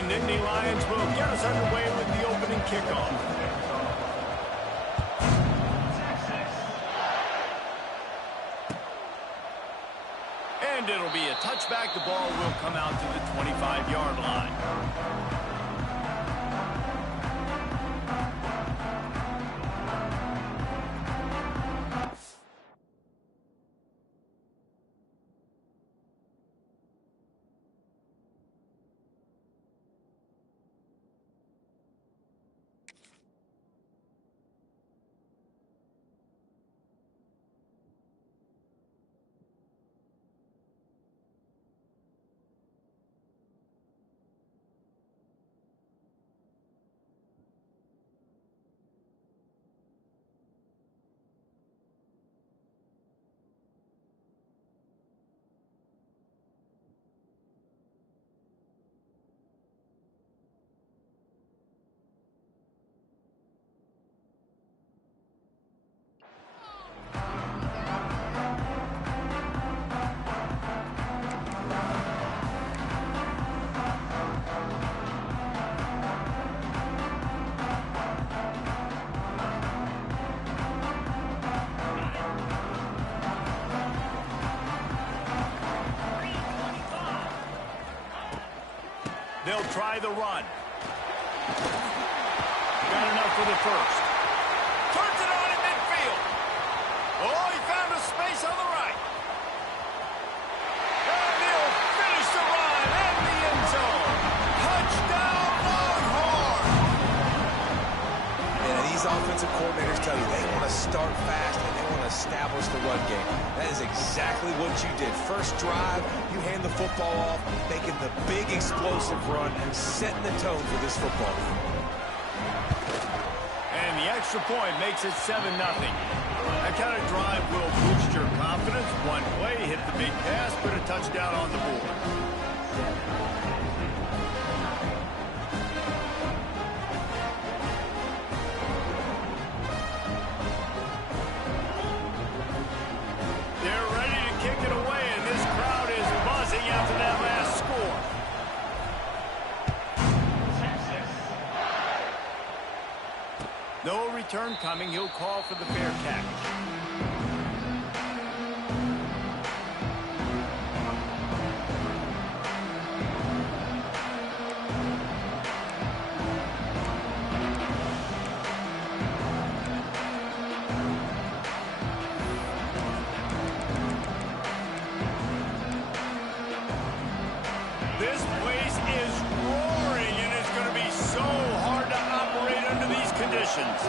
The Nittany Lions will get us underway with the opening kickoff. And it'll be a touchback. The ball will come out to the 25-yard line. They'll try the run. Got enough for the first. Turns it on in midfield. Oh, he found a space on the right. And he'll finish the run in the end zone. Touchdown, Longhorns! Yeah, these offensive coordinators tell you they want to start fast and they want to establish the run game. That is exactly what you did. First drive, you hand the football off, making the big explosive run and setting the tone for this football game. And the extra point makes it 7-0. That kind of drive will boost your confidence. One play, hit the big pass, put a touchdown on the board. No return coming. He'll call for the fair catch. This place is roaring, and it's going to be so hard to operate under these conditions.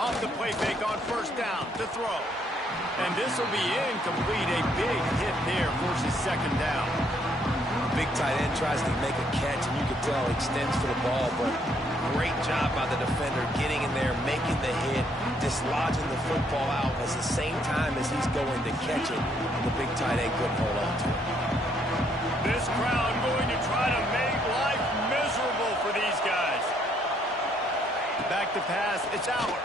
Off the play fake on first down to throw. And this will be incomplete. A big hit there, forces second down. Big tight end tries to make a catch, and you can tell he extends for the ball, but great job by the defender getting in there, making the hit, dislodging the football out at the same time as he's going to catch it, and the big tight end couldn't hold on to it. This crowd going to try to make life miserable for these guys. Back to pass, it's Aller.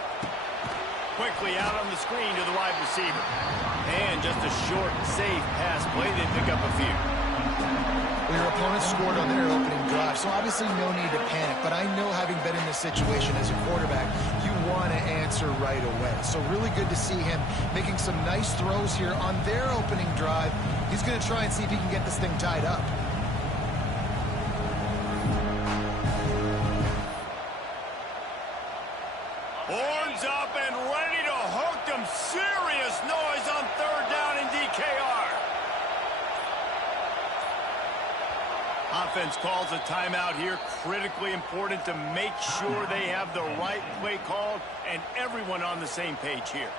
Quickly out on the screen to the wide receiver. And just a short, safe pass play. They pick up a few. Well, your opponent scored on their opening drive, so obviously no need to panic. But I know, having been in this situation as a quarterback, you want to answer right away. So really good to see him making some nice throws here on their opening drive. He's going to try and see if he can get this thing tied up. Horns up and ready to hook them. Serious noise on third down in DKR. Offense calls a timeout here. Critically important to make sure they have the right play called and everyone on the same page here.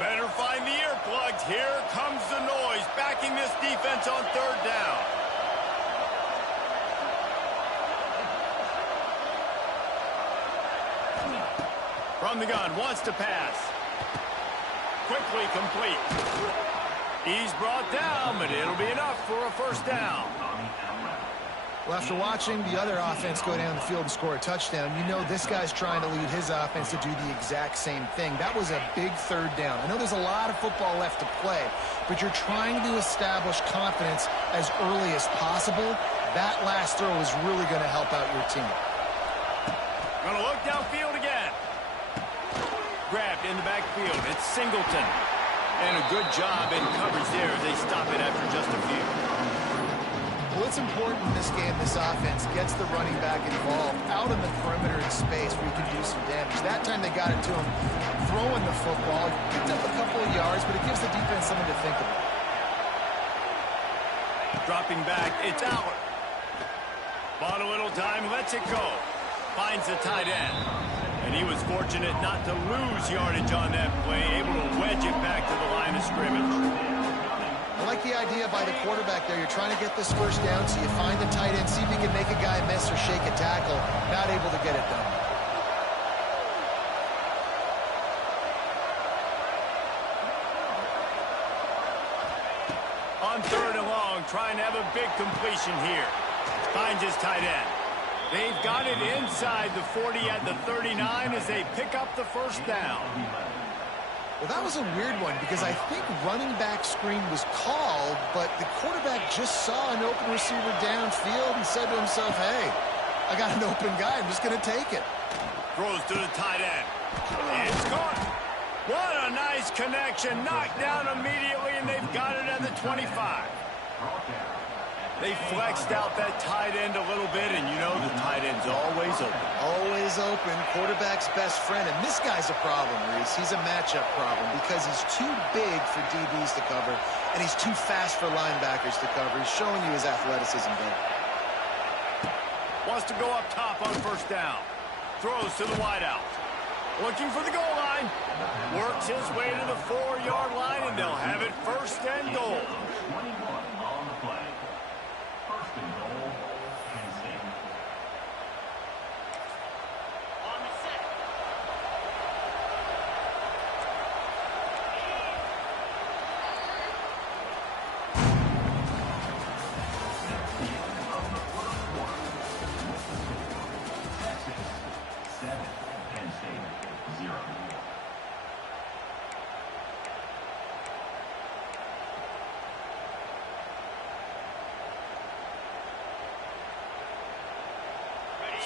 Better find the earplugs. Here comes the noise, backing this defense on third down. From the gun, wants to pass. Quickly complete. He's brought down, but it'll be enough for a first down. Well, after watching the other offense go down the field and score a touchdown, you know this guy's trying to lead his offense to do the exact same thing. That was a big third down. I know there's a lot of football left to play, but you're trying to establish confidence as early as possible. That last throw is really going to help out your team. Going to look downfield again. Grabbed in the backfield. It's Singleton. And a good job in coverage there as they stop it after just a few. Well, it's important in this game this offense gets the running back involved out in the perimeter in space where you can do some damage. That time they got it to him throwing the football. Picked up a couple of yards, but it gives the defense something to think about. Dropping back, it's Allard. Bought a little time, lets it go. Finds the tight end. And he was fortunate not to lose yardage on that play, able to wedge it back to the line of scrimmage. I like the idea by the quarterback there. You're trying to get this first down, so you find the tight end, see if you can make a guy miss or shake a tackle. Not able to get it done. On 3rd and long, trying to have a big completion here. Finds his tight end. They've got it inside the 40 at the 39 as they pick up the first down. Well, that was a weird one because I think running back screen was called, but the quarterback just saw an open receiver downfield and said to himself, hey, I got an open guy. I'm just going to take it. Throws to the tight end. It's caught. What a nice connection. Knocked down immediately, and they've got it at the 25. They flexed out that tight end a little bit, and you know the tight end's always open. Always open, quarterback's best friend. And this guy's a problem, Reese. He's a matchup problem because he's too big for DBs to cover, and he's too fast for linebackers to cover. He's showing you his athleticism there. Wants to go up top on first down. Throws to the wideout. Looking for the goal line. Works his way to the 4-yard line, and they'll have it 1st and goal.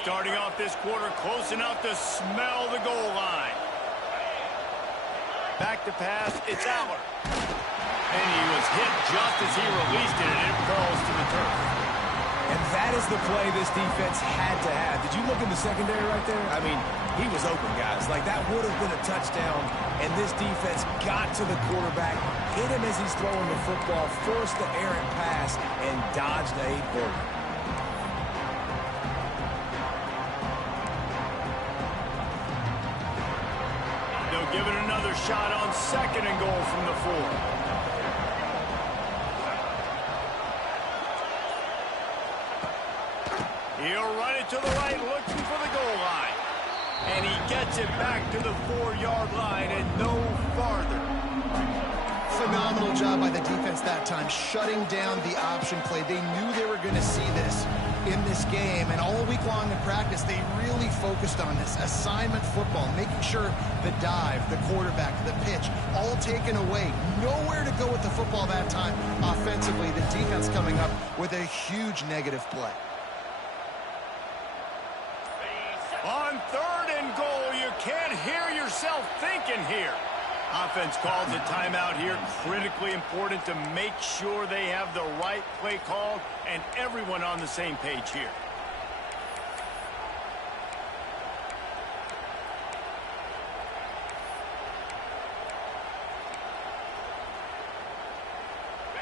Starting off this quarter close enough to smell the goal line. Back to pass, it's Allard. And he was hit just as he released it, and it falls to the turf. And that is the play this defense had to have. Did you look in the secondary right there? I mean, he was open, guys. Like, that would have been a touchdown, and this defense got to the quarterback, hit him as he's throwing the football, forced the errant pass, and dodged a bullet. Give it another shot on 2nd and goal from the 4. He'll run it to the right, looking for the goal line. And he gets it back to the 4-yard line and no farther. Phenomenal job by the defense that time, shutting down the option play. They knew they were going to see this in this game, and all week long in practice, they really focused on this assignment football, making sure the dive, the quarterback, the pitch, all taken away. Nowhere to go with the football that time offensively. The defense coming up with a huge negative play. On 3rd and goal, you can't hear yourself thinking here. Offense calls a timeout here. Critically important to make sure they have the right play called and everyone on the same page here.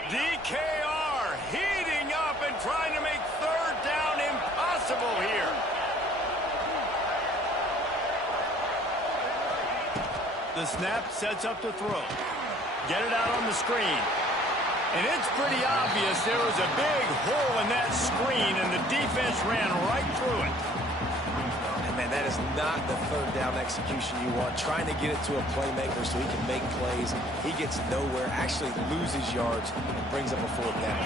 DKR heating up and trying to make 3rd down impossible here. The snap sets up to throw. Get it out on the screen. And it's pretty obvious there was a big hole in that screen, and the defense ran right through it. And, man, that is not the 3rd down execution you want. Trying to get it to a playmaker so he can make plays. He gets nowhere, actually loses yards, and brings up a 4th down.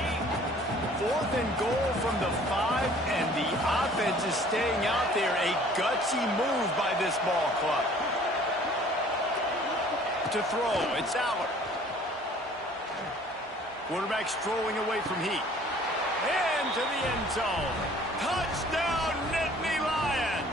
4th and goal from the 5. drive, and the offense is staying out there. A gutsy move by this ball club. To throw, it's Aller. Quarterback strolling away from heat. Into the end zone. Touchdown, Nittany Lions!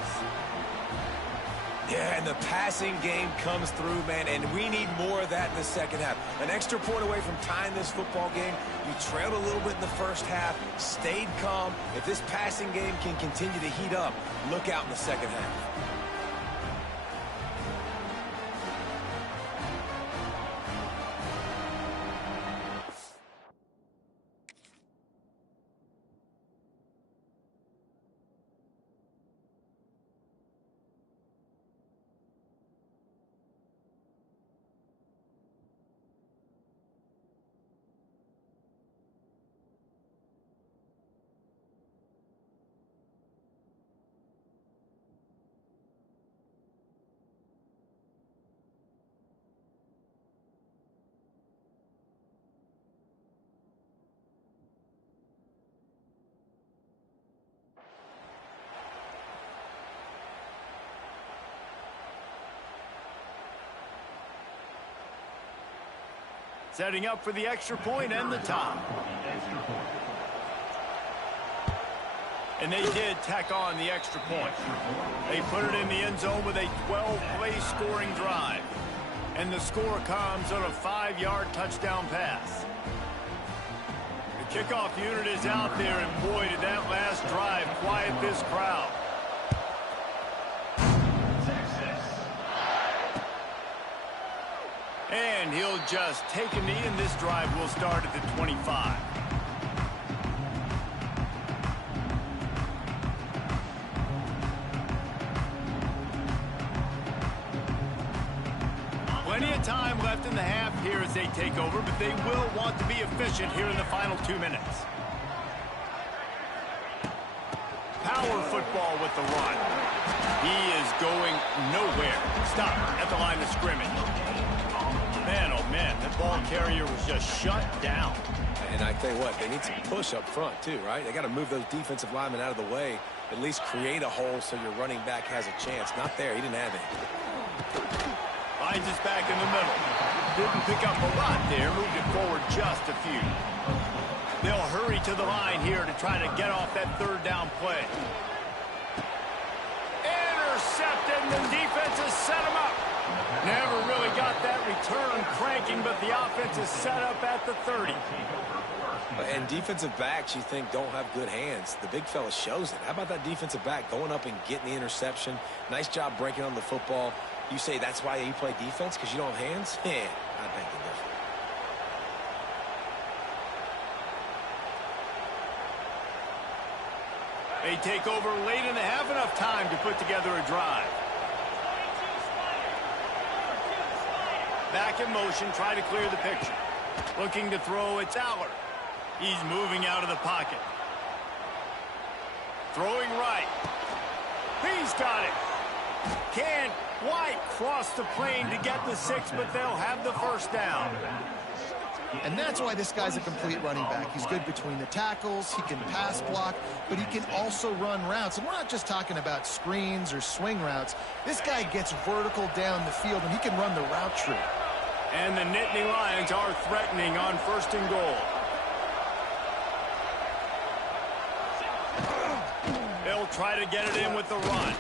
Yeah, and the passing game comes through, man, and we need more of that in the second half. An extra point away from tying this football game. You trailed a little bit in the first half, stayed calm. If this passing game can continue to heat up, look out in the second half. Setting up for the extra point and the tie. And they did tack on the extra point. They put it in the end zone with a 12-play scoring drive. And the score comes on a 5-yard touchdown pass. The kickoff unit is out there, and boy, did that last drive quiet this crowd. And he'll just take a knee, and this drive will start at the 25. Plenty of time left in the half here as they take over, but they will want to be efficient here in the final 2 minutes. Power football with the run. He is going nowhere. Stop at the line of scrimmage. Man, oh man, that ball carrier was just shut down. And I tell you what, they need some push up front too, right? They got to move those defensive linemen out of the way, at least create a hole so your running back has a chance. Not there, he didn't have it. Finds us back in the middle. Didn't pick up a lot there, moved it forward just a few. They'll hurry to the line here to try to get off that third down play. Intercepted, and the defense has set him up. Never really got that return cranking, but the offense is set up at the 30. And defensive backs, you think, don't have good hands. The big fella shows it. How about that defensive back going up and getting the interception? Nice job breaking on the football. You say that's why you play defense, because you don't have hands? Yeah, I beg to differ. They take over late in the half, enough time to put together a drive. Back in motion, try to clear the picture. Looking to throw, it's Aller. He's moving out of the pocket. Throwing right. He's got it. Can't quite cross the plane to get the 6, but they'll have the first down. And that's why this guy's a complete running back. He's good between the tackles, he can pass block, but he can also run routes. And we're not just talking about screens or swing routes. This guy gets vertical down the field, and he can run the route tree. And the Nittany Lions are threatening on 1st and goal. They'll try to get it in with the run.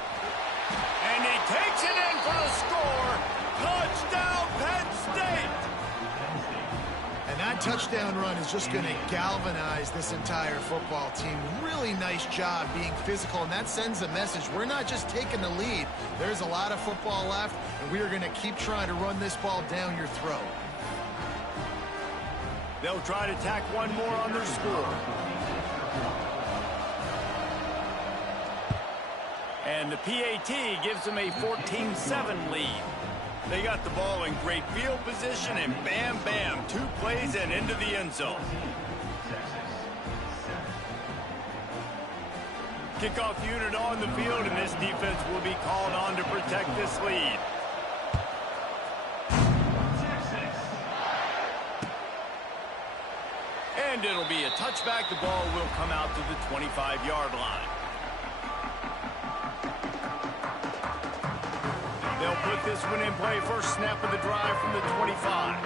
And he takes it in for the score. Touchdown, Penn State! And that touchdown run is just going to galvanize this entire football team. Really nice job being physical, and that sends a message. We're not just taking the lead. There's a lot of football left, and we are going to keep trying to run this ball down your throat. They'll try to tack one more on their score. And the PAT gives them a 14-7 lead. They got the ball in great field position, and bam, bam, 2 plays and into the end zone. Kickoff unit on the field, and this defense will be called on to protect this lead. And it'll be a touchback. The ball will come out to the 25-yard line. They'll put this one in play. First snap of the drive from the 25.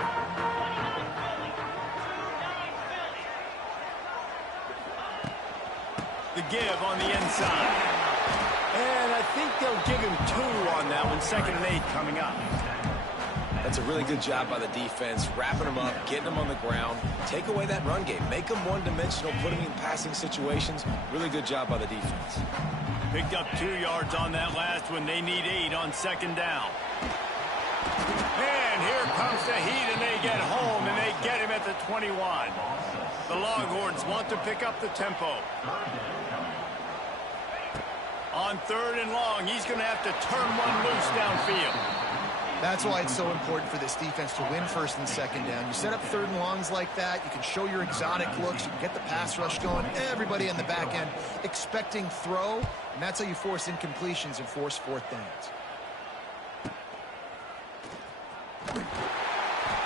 The give on the inside. And I think they'll give him 2 on that one. 2nd and 8 coming up. That's a really good job by the defense, wrapping them up, getting them on the ground. Take away that run game. Make them one-dimensional, put them in passing situations. Really good job by the defense. Picked up 2 yards on that last one. They need 8 on 2nd down. And here comes the heat, and they get home, and they get him at the 21. The Longhorns want to pick up the tempo. On 3rd and long, he's going to have to turn one loose downfield. That's why it's so important for this defense to win 1st and 2nd down. You set up 3rd and longs like that, you can show your exotic looks, you can get the pass rush going, everybody in the back end expecting throw, and that's how you force incompletions and force 4th downs.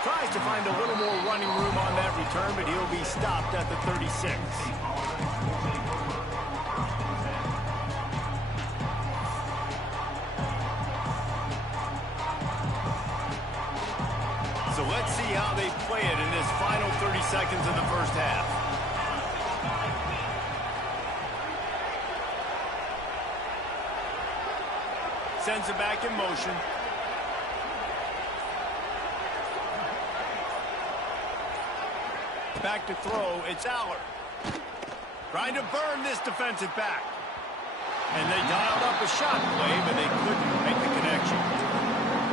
Tries to find a little more running room on that return, but he'll be stopped at the 36. So let's see how they play it in this final 30 seconds of the first half. Sends it back in motion. Back to throw. It's Aller. Trying to burn this defensive back. And they dialed up a shot play, but they couldn't make the connection.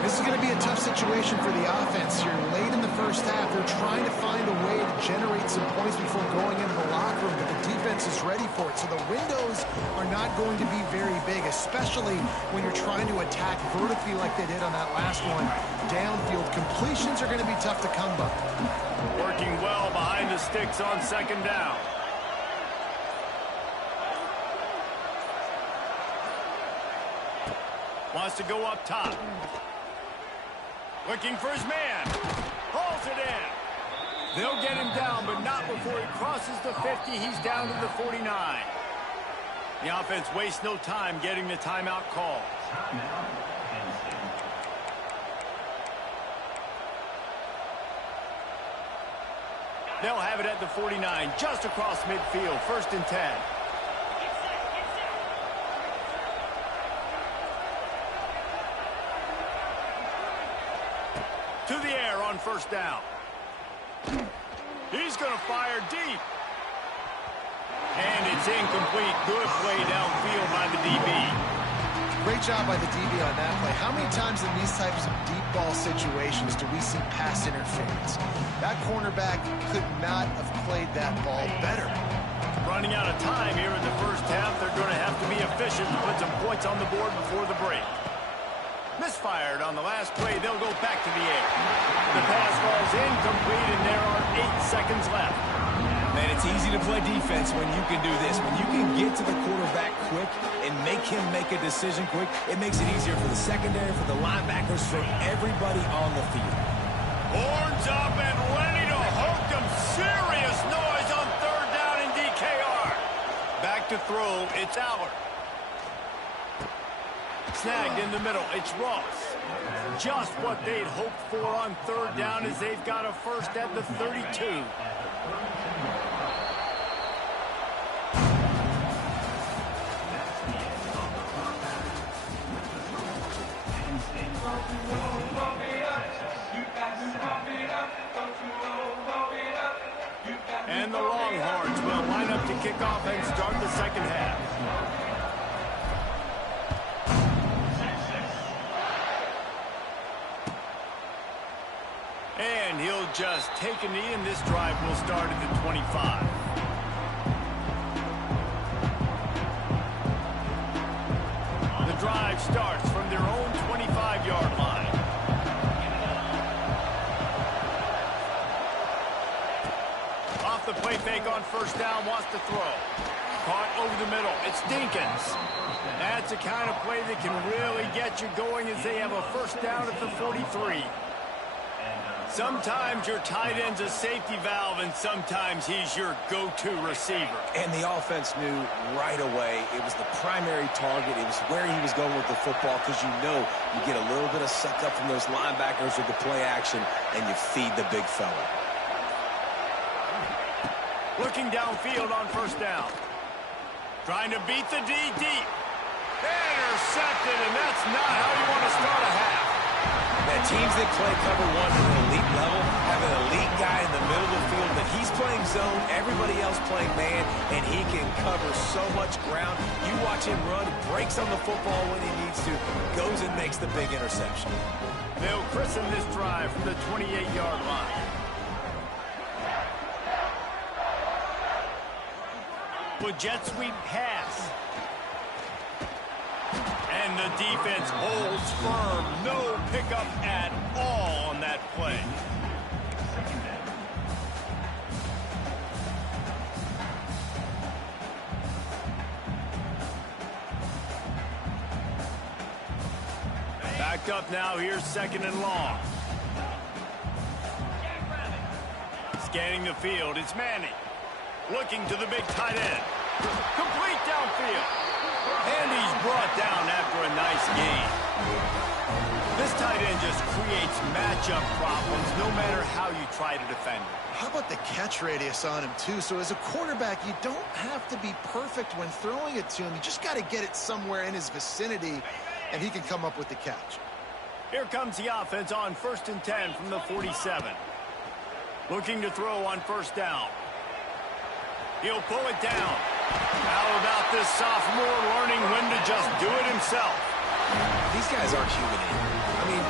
This is going to be a tough situation for the offense here. Late in the first half, they're trying to find a way to generate some points before going into the locker room, but the defense is ready for it. So the windows are not going to be very big, especially when you're trying to attack vertically like they did on that last one. Downfield completions are going to be tough to come by. Working well behind the sticks on 2nd down. Wants to go up top. Looking for his man. Hauls it in. They'll get him down, but not before he crosses the 50. He's down to the 49. The offense wastes no time getting the timeout call. They'll have it at the 49, just across midfield. 1st and 10. To the air on 1st down. He's going to fire deep. And it's incomplete. Good play downfield by the DB. Great job by the DB on that play. How many times in these types of deep ball situations do we see pass interference? That cornerback could not have played that ball better. Running out of time here in the first half. They're going to have to be efficient to put some points on the board before the break. Misfired on the last play. They'll go back to the air. The pass falls incomplete, and there are 8 seconds left. Man, it's easy to play defense when you can do this. When you can get to the quarterback quick and make him make a decision quick, it makes it easier for the secondary, for the linebackers, for everybody on the field. Horns up and ready to hook them. Serious noise on 3rd down in DKR. Back to throw. It's Aller. Snagged in the middle. It's Ross. Just what they'd hoped for on 3rd down as they've got a first at the 32. And the Longhorns will line up to kick off and start the 2nd half. And he'll just take a knee, and this drive will start at the 25. The drive starts from their own 25-yard line. Off the play fake on 1st down, wants to throw. Caught over the middle. It's Dinkins. That's the kind of play that can really get you going as they have a 1st down at the 43. Sometimes your tight end's a safety valve, and sometimes he's your go-to receiver. And the offense knew right away it was the primary target. It was where he was going with the football, because you know you get a little bit of suck up from those linebackers with the play action, and you feed the big fella. Looking downfield on first down. Trying to beat the D deep. Intercepted, and that's not how you want to start a half. Now, teams that play cover one at an elite level have an elite guy in the middle of the field, but he's playing zone, everybody else playing man, and he can cover so much ground. You watch him run, breaks on the football when he needs to, goes and makes the big interception. They'll christen this drive from the 28-yard line. With jet sweep pass. And the defense holds firm. No pickup at all on that play. Backed up now. Here's second and long. Scanning the field. It's Manning. Looking to the big tight end. Complete downfield. And he's brought down after a nice gain. This tight end just creates matchup problems no matter how you try to defend him. How about the catch radius on him, too? So as a quarterback, you don't have to be perfect when throwing it to him. You just got to get it somewhere in his vicinity, and he can come up with the catch. Here comes the offense on 1st and 10 from the 47. Looking to throw on first down. He'll pull it down. How about this sophomore learning when to just do it himself? These guys aren't human. I mean,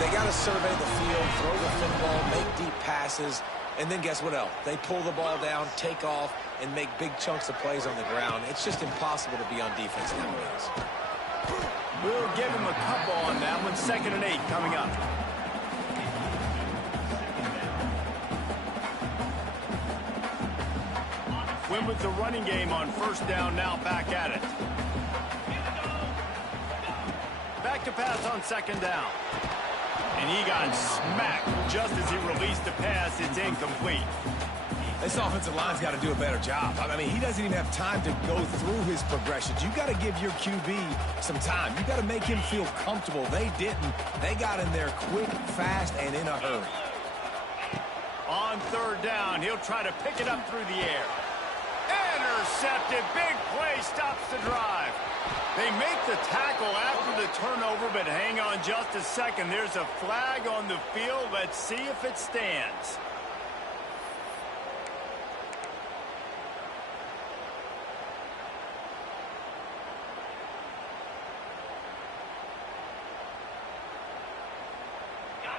they got to survey the field, throw the football, make deep passes, and then guess what else? They pull the ball down, take off, and make big chunks of plays on the ground. It's just impossible to be on defense nowadays. We'll give him a couple on that one. 2nd and 8 coming up. Win with the running game on first down, now back at it. Back to pass on 2nd down. And he got smacked just as he released the pass. It's incomplete. This offensive line's got to do a better job. I mean, he doesn't even have time to go through his progressions. You got to give your QB some time. You got to make him feel comfortable. They didn't. They got in there quick, fast, and in a hurry. On 3rd down, he'll try to pick it up through the air. Intercepted. Big play stops the drive. They make the tackle after the turnover, but hang on just a second. There's a flag on the field. Let's see if it stands.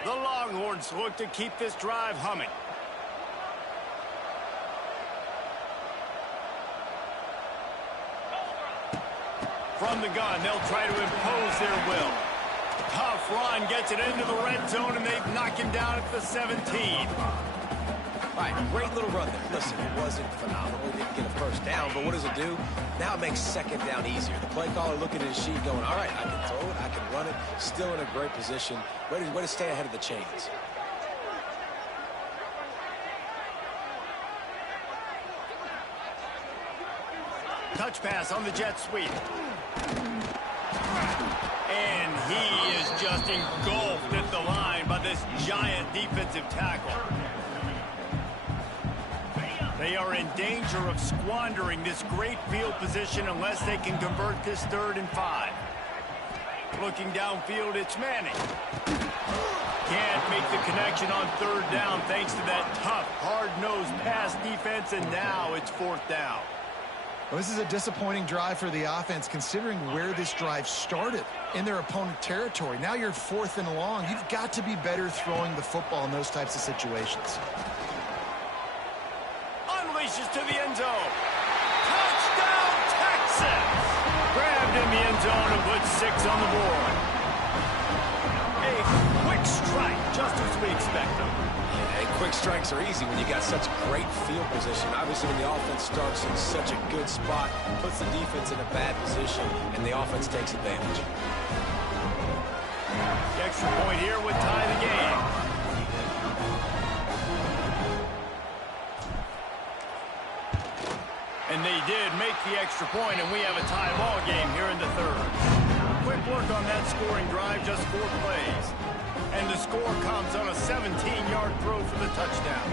The Longhorns look to keep this drive humming. From the gun, they'll try to impose their will. Tough run, gets it into the red zone, and they've knocked him down at the 17. All right, great little run there. Listen, it wasn't phenomenal. He didn't get a first down, but what does it do? Now it makes 2nd down easier. The play caller looking at his sheet going, all right, I can throw it, I can run it, still in a great position. Way to stay ahead of the chains. Touch pass on the jet sweep. And he is just engulfed at the line by this giant defensive tackle. They are in danger of squandering this great field position unless they can convert this 3rd and 5. Looking downfield, it's Manning. Can't make the connection on 3rd down thanks to that tough, hard-nosed pass defense, and now it's 4th down. Well, this is a disappointing drive for the offense, considering where this drive started in their opponent territory. Now you're 4th and long. You've got to be better throwing the football in those types of situations. Unleashes to the end zone. Touchdown, Texas! Grabbed in the end zone and put 6 on the board. A quick strike, just as we expected. And quick strikes are easy when you got such great field position. Obviously, when the offense starts in such a good spot, puts the defense in a bad position, and the offense takes advantage. The extra point here would tie the game. And they did make the extra point, and we have a tie ball game here in the third. Quick work on that scoring drive, just 4 plays. And the score comes on a 17-yard throw for the touchdown.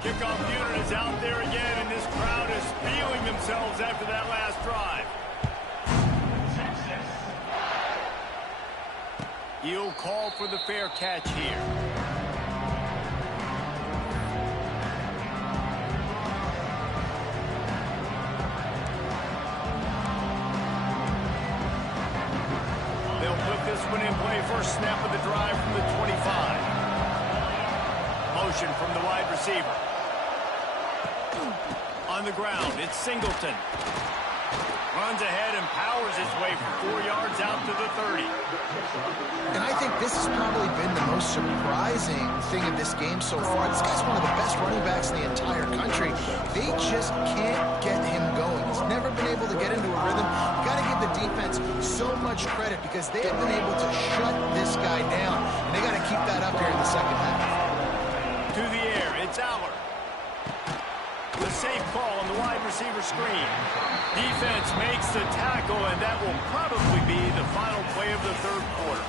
Kickoff unit is out there again, and this crowd is feeling themselves after that last drive. He'll call for the fair catch here. They'll put this one in play. First snap of the drive from the 25. Motion from the wide receiver. On the ground, it's Singleton. Runs ahead and powers his way for 4 yards out to the 30. And I think this has probably been the most surprising thing of this game so far. This guy's one of the best running backs in the entire country. They just can't get him going. He's never been able to get into a rhythm. You got to give the defense so much credit because they have been able to shut this guy down. And they got to keep that up here in the second half. To the air, it's Aller. The safe call on the wide receiver screen. Defense makes the tackle, and that will probably be the final play of the third quarter.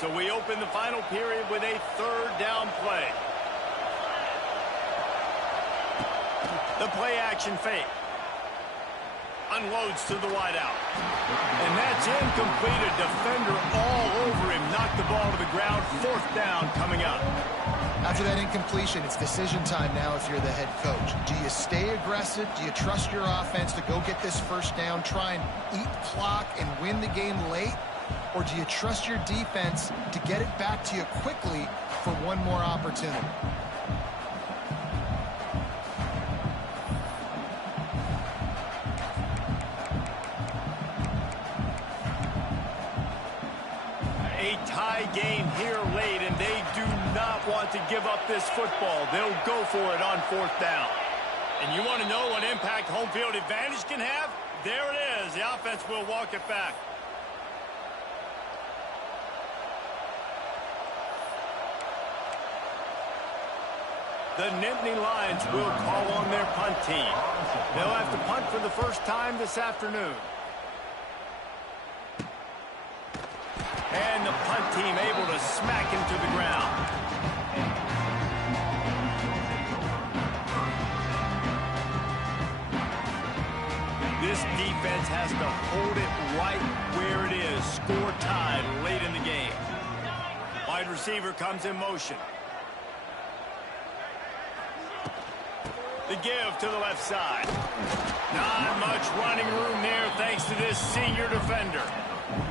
So we open the final period with a third down play. The play action fake. Unloads to the wideout. And that's incomplete. A defender all over him. Knocked the ball to the ground. Fourth down coming up. After that incompletion, it's decision time now if you're the head coach. Do you stay aggressive? Do you trust your offense to go get this first down, try and eat clock and win the game late? Or do you trust your defense to get it back to you quickly for one more opportunity? A tie game here late, and they do not want to give up this football. They'll go for it on fourth down. And you want to know what impact home field advantage can have? There it is. The offense will walk it back. The Nittany Lions will call on their punt team. They'll have to punt for the first time this afternoon. And the punt team able to smack him to the ground. This defense has to hold it right where it is. Score tied late in the game. Wide receiver comes in motion. The give to the left side. Not much running room there thanks to this senior defender.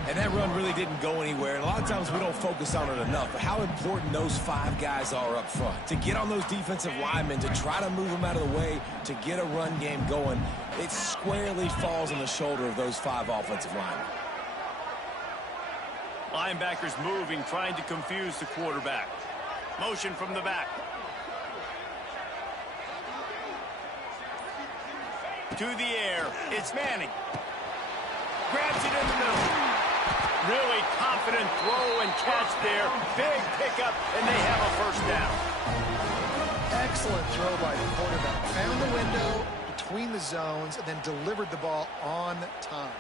And that run really didn't go anywhere. And a lot of times we don't focus on it enough. But how important those 5 guys are up front. To get on those defensive linemen, to try to move them out of the way, to get a run game going, it squarely falls on the shoulder of those 5 offensive linemen. Linebackers moving, trying to confuse the quarterback. Motion from the back. To the air, it's Manning. Grabs it in the middle. Really confident throw and catch there. Big pickup, and they have a first down. Excellent throw by the quarterback. Found the window between the zones and then delivered the ball on time.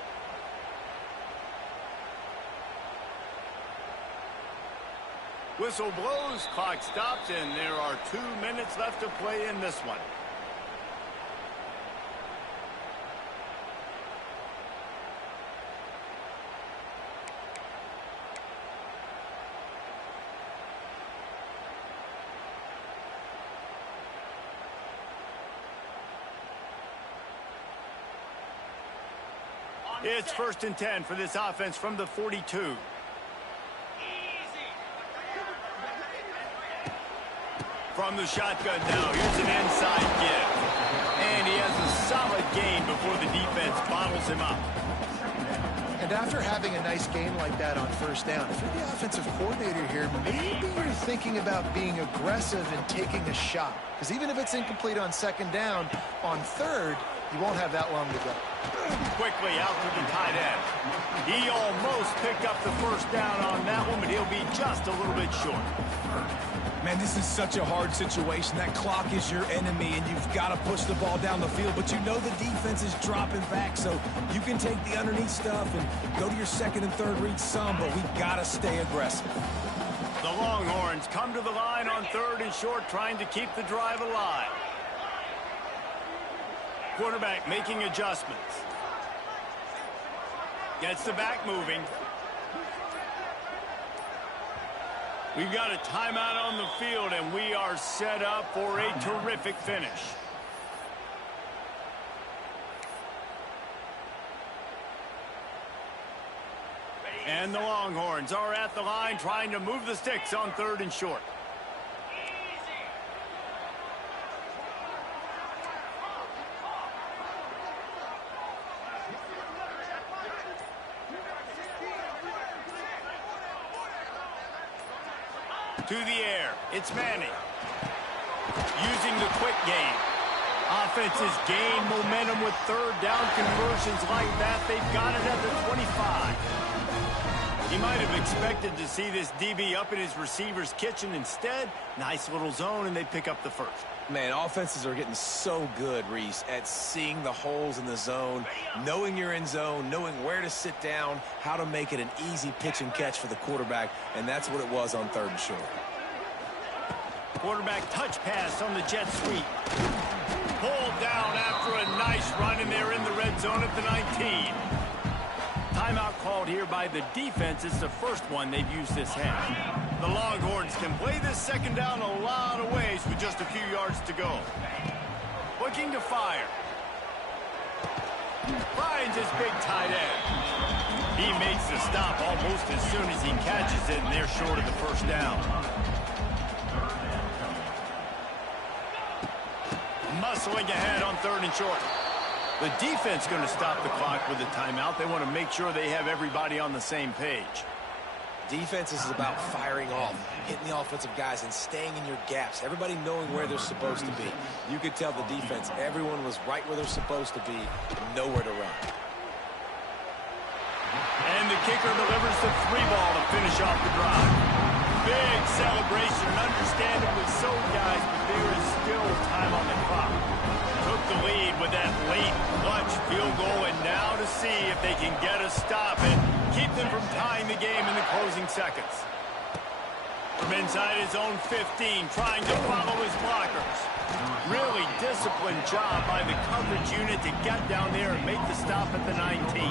Whistle blows, clock stops, and there are 2 minutes left to play in this one. It's 1st and 10 for this offense from the 42. From the shotgun now, here's an inside give. And he has a solid gain before the defense bottles him up. And after having a nice game like that on first down, if you're the offensive coordinator here, maybe you're thinking about being aggressive and taking a shot. Because even if it's incomplete on second down, on third, you won't have that long to go. Quickly out to the tight end. He almost picked up the first down on that one, but he'll be just a little bit short. Man, this is such a hard situation. That clock is your enemy, and you've got to push the ball down the field. But you know the defense is dropping back, so you can take the underneath stuff and go to your second and third read some, but we've got to stay aggressive. The Longhorns come to the line on third and short, trying to keep the drive alive. Quarterback making adjustments. Gets the back moving. We've got a timeout on the field, and we are set up for a terrific finish. And the Longhorns are at the line trying to move the sticks on third and short. To the air, it's Manning. Using the quick game. Offenses gain momentum with third down conversions like that. They've got it at the 25. He might have expected to see this DB up in his receiver's kitchen. Instead, nice little zone, and they pick up the first. Man, offenses are getting so good, Reese, at seeing the holes in the zone, knowing you're in zone, knowing where to sit down, how to make it an easy pitch and catch for the quarterback, and that's what it was on third and short. Quarterback touch pass on the jet sweep. Pulled down after a nice run, and they're in the red zone at the 19. Timeout called here by the defense. It's the first one they've used this half. The Longhorns can play this second down a lot of ways with just a few yards to go. Looking to fire. Finds his big tight end. He makes the stop almost as soon as he catches it, and they're short of the first down. Muscling ahead on third and short. The defense going to stop the clock with a timeout. They want to make sure they have everybody on the same page. Defense is about firing off, hitting the offensive guys, and staying in your gaps. Everybody knowing where they're supposed to be. You could tell the defense, everyone was right where they're supposed to be, nowhere to run. And the kicker delivers the 3-ball to finish off the drive. Big celebration, understandably so, guys, but there is still time on the clock. Took the lead with that late clutch field goal, and now to see if they can get a stop and keep them from tying the game in the closing seconds. From inside his own 15, trying to follow his blockers. Really disciplined job by the coverage unit to get down there and make the stop at the 19.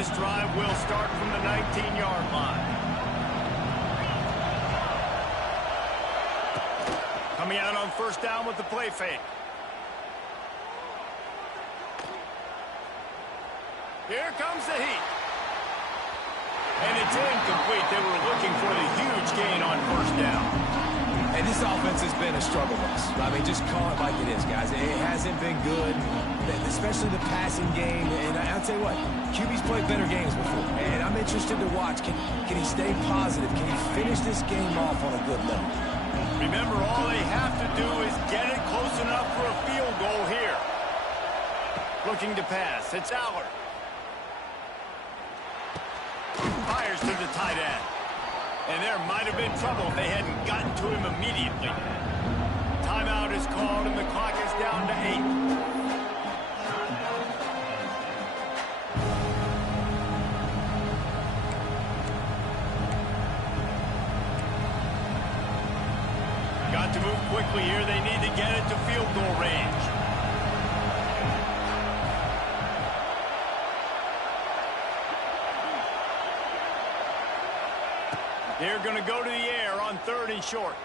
This drive will start from the 19-yard line. Coming out on first down with the play fake. Here comes the heat. And it's incomplete. They were looking for the huge gain on first down. And this offense has been a struggle bus. I mean, just call it like it is, guys. It hasn't been good, especially the passing game. And I'll tell you what, QB's played better games before. And I'm interested to watch. Can he stay positive? Can he finish this game off on a good note? Remember, all they have to do is get it close enough for a field goal here. Looking to pass. It's Allard. Fires to the tight end. And there might have been trouble if they hadn't gotten to him immediately. Timeout is called, and the clock is down to 8. Got to move quickly here. They need to get it to field goal range. They're going to go to the air on third and short.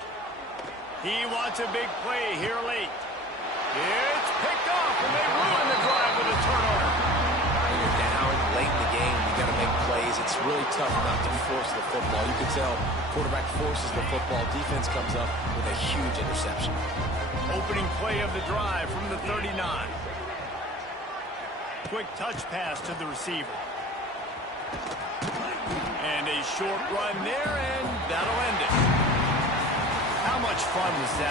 He wants a big play here late. It's picked off, and they ruin the drive with a turnover. When you're down late in the game, you got to make plays. It's really tough not to force the football. You can tell quarterback forces the football. Defense comes up with a huge interception. opening play of the drive from the 39. Quick touch pass to the receiver. And a short run there, and that'll end it. How much fun was that?